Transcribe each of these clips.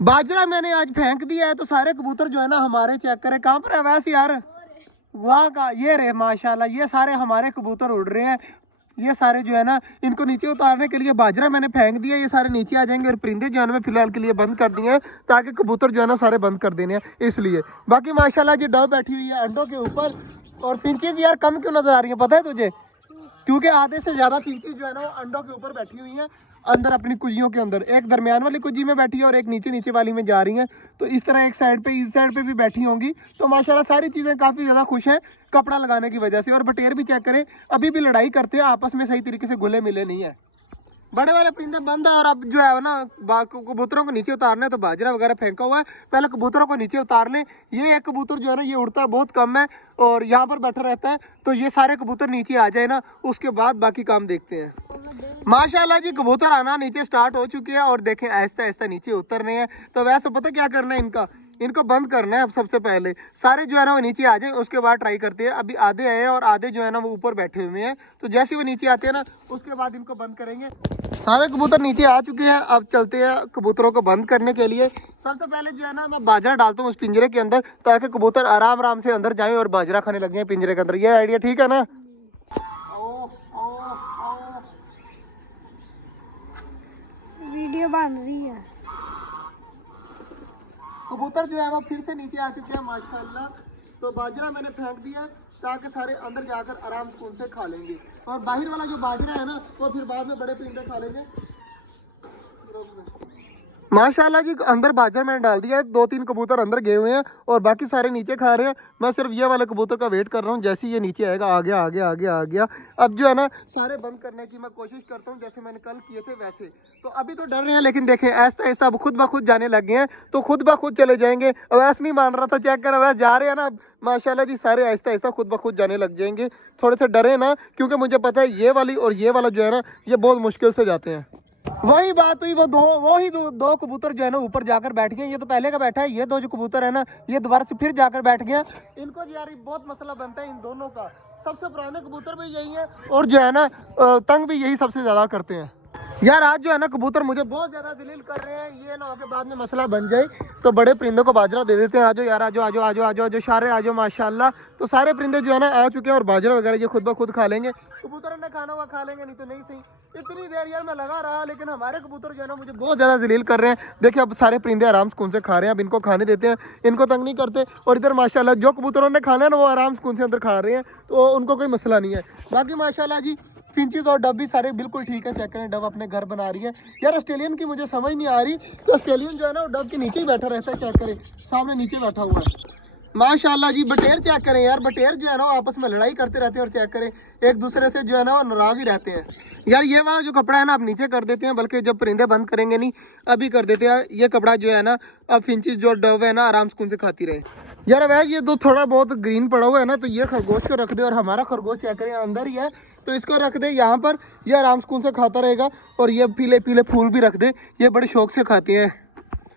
बाजरा मैंने आज फेंक दिया है तो सारे कबूतर जो है ना हमारे, चेक करें कहाँ पर है वैसे यार, वहाँ का ये रहे माशाल्लाह, ये सारे हमारे कबूतर उड़ रहे हैं। ये सारे जो है ना, इनको नीचे उतारने के लिए बाजरा मैंने फेंक दिया, ये सारे नीचे आ जाएंगे। और परिंदे जो है ना फिलहाल के लिए बंद कर दिए हैं, ताकि कबूतर जो है ना सारे बंद कर देने हैं इसलिए। बाकी माशाल्लाह जी डव बैठी हुई है अंडों के ऊपर। और फिंचेज यार कम क्यों नजर आ रही है पता है तुझे? क्योंकि आधे से ज्यादा फिंचेज जो है ना वो अंडों के ऊपर बैठी हुई हैं, अंदर अपनी कुजियों के अंदर। एक दरमियान वाली कुजी में बैठी है और एक नीचे नीचे वाली में जा रही है। तो इस तरह एक साइड पे, इस साइड पे भी बैठी होंगी। तो माशाल्लाह सारी चीजें काफी ज्यादा खुश हैं कपड़ा लगाने की वजह से। और बटेर भी चेक करें, अभी भी लड़ाई करते हैं आपस में, सही तरीके से घुले मिले नहीं है। बड़े वाले परिंदे बंद है और अब जो है ना कबूतरों को नीचे उतारना है, तो बाजरा वगैरह फेंका हुआ है, पहले कबूतरों को नीचे उतार लें। ये एक कबूतर जो है ना ये उड़ता है बहुत कम है और यहाँ पर बैठा रहता है, तो ये सारे कबूतर नीचे आ जाए ना, उसके बाद बाकी काम देखते हैं। माशाल्लाह जी कबूतर आना नीचे स्टार्ट हो चुके हैं और देखें आहिस्ता आहिस्ता नीचे उतर रहे हैं। तो वैसे पता क्या करना है, इनको बंद करना है। अब सबसे पहले सारे जो है ना वो नीचे आ जाए, उसके बाद ट्राई करते हैं। अभी आधे आए हैं और आधे जो है ना वो ऊपर बैठे हुए हैं, तो जैसे वो नीचे आते हैं ना उसके बाद इनको बंद करेंगे। सारे कबूतर नीचे आ चुके हैं, अब चलते हैं कबूतरों को बंद करने के लिए। सबसे पहले जो है ना मैं बाजरा डालता हूँ उस पिंजरे के अंदर, ताकि कबूतर आराम आराम से अंदर जाए और बाजरा खाने लगे हैं पिंजरे के अंदर। ये आइडिया ठीक है ना? वीडियो बन रही है। कबूतर जो है वो फिर से नीचे आ चुके हैं माशाल्लाह। तो बाजरा मैंने फेंक दिया ताकि सारे अंदर जाकर आराम सुकून से खा लेंगे, और बाहर वाला जो बाजरा है ना वो फिर बाद में बड़े परिंदे खा लेंगे। माशाल्लाह जी अंदर बाजरा मैंने डाल दिया है, 2-3 कबूतर अंदर गए हुए हैं और बाकी सारे नीचे खा रहे हैं। मैं सिर्फ ये वाले कबूतर का वेट कर रहा हूँ, जैसे ये नीचे आएगा आ गया आ गया आ गया आ गया। अब जो है ना सारे बंद करने की मैं कोशिश करता हूँ, जैसे मैंने कल किए थे वैसे। तो अभी तो डर रहे हैं, लेकिन देखें ऐसा ऐसा अब खुद ब खुद जाने लग गए हैं, तो खुद ब खुद चले जाएंगे। अवैस नहीं मान रहा था, चेक कर अवैस जा रहे हैं ना। माशाल्लाह जी सारे आहिस्ता आहिस्ता खुद ब खुद जाने लग जाएंगे। थोड़े से डरे ना, क्योंकि मुझे पता है ये वाली और ये वाला जो है ना ये बहुत मुश्किल से जाते हैं। वही बात हुई, दो कबूतर जो है ना ऊपर जाकर बैठ गए। ये तो पहले का बैठा है, ये दो जो कबूतर है ना ये दोबारा से फिर जाकर बैठ गया। इनको यार बहुत मसला बनता है इन दोनों का। सबसे पुराने कबूतर भी यही है और जो है ना तंग भी यही सबसे ज्यादा करते हैं। यार आज जो है ना कबूतर मुझे बहुत ज्यादा जलील कर रहे हैं, ये ना के बाद में मसला बन जाए तो बड़े परिंदों को बाजरा दे देते हैं। आजो यार आजो आजो आजो आजो आजो सारे आजो माशाल्लाह। तो सारे परिंदे जो है ना आ चुके हैं और बाजरा वगैरह ये खुद ब खुद खा लेंगे। कबूतर ने खाना हुआ खा लेंगे, नहीं तो नहीं सही। इतनी देर यार मैं लगा रहा, लेकिन हमारे कबूतर जो है ना मुझे बहुत ज्यादा जलील कर रहे हैं। देखिए अब सारे परिंदे आराम सुकून से खा रहे हैं, अब इनको खाने देते हैं, इनको तंग नहीं करते। और इधर माशाल्लाह जो कबूतरों ने खाना है ना वो आराम सुकून से अंदर खा रहे हैं, तो उनको कोई मसला नहीं है। बाकी माशाल्लाह जी फिंचेस और डब भी सारे बिल्कुल ठीक है। चेक करें डब अपने घर बना रही है। यार ऑस्ट्रेलियन की मुझे समझ नहीं आ रही, तो ऑस्ट्रेलियन जो है ना वो डब के नीचे ही बैठा रहता है। चेक करें सामने नीचे बैठा हुआ है माशाल्लाह जी। बटेर चेक करें यार, बटेर जो है ना वो आपस में लड़ाई करते रहते हैं और चेक करें एक दूसरे से जो है ना वो नाराज ही रहते हैं। यार ये वाला जो कपड़ा है ना आप नीचे कर देते हैं, बल्कि जब परिंदे बंद करेंगे नहीं अभी कर देते हैं। ये कपड़ा जो है ना अब फिंचेस जो डब है ना आराम सुकून से खाती रहे। यार वह ये दो थोड़ा बहुत ग्रीन पड़ा हुआ है ना, तो ये खरगोश को रख दे, और हमारा खरगोश चेक करें अंदर ही है, तो इसको रख दे यहाँ पर, ये आराम सुकून से खाता रहेगा। और ये पीले पीले फूल भी रख दे, ये बड़े शौक से खाते हैं।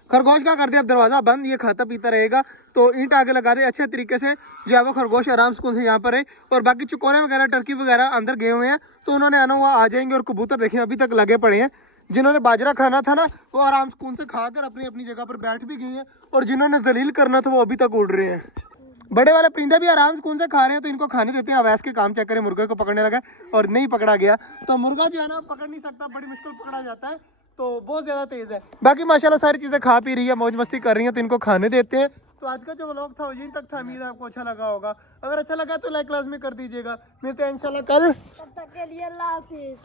खरगोश का कर दे अब दरवाजा बंद, ये खाता पीता रहेगा। तो ईंट आगे लगा दे अच्छे तरीके से, जो है वो खरगोश आराम सुकून से यहाँ पर है। और बाकी चुकोरे वगैरह टर्की वगैरह अंदर गए हुए हैं, तो उन्होंने आना हुआ आ जाएंगे। और कबूतर देखें अभी तक लगे पड़े हैं, जिन्होंने बाजरा खाना था ना वो आराम सुकून से खाकर अपनी अपनी जगह पर बैठ भी गए हैं, और जिन्होंने जलील करना था वो अभी तक उड़ रहे हैं। बड़े वाले परिंदे भी आराम सुकून से खा रहे हैं, तो इनको खाने देते हैं। अवैस के काम चेक करें, मुर्गे को पकड़ने लगा और नहीं पकड़ा गया। तो मुर्गा जो है ना पकड़ नहीं सकता, बड़ी मुश्किल पकड़ा जाता है, तो बहुत ज्यादा तेज है। बाकी माशाल्लाह सारी चीजें खा पी रही है, मौज मस्ती कर रही है, तो इनको खाने देते हैं। तो आज का जो व्लॉग था वो यहीं तक था। उम्मीद है आपको अच्छा लगा होगा। अगर अच्छा लगा तो लाइक लाजमी कर दीजिएगा। मिलते हैं इंशाल्लाह कल। तब तक के लिए अल्लाह हाफिज।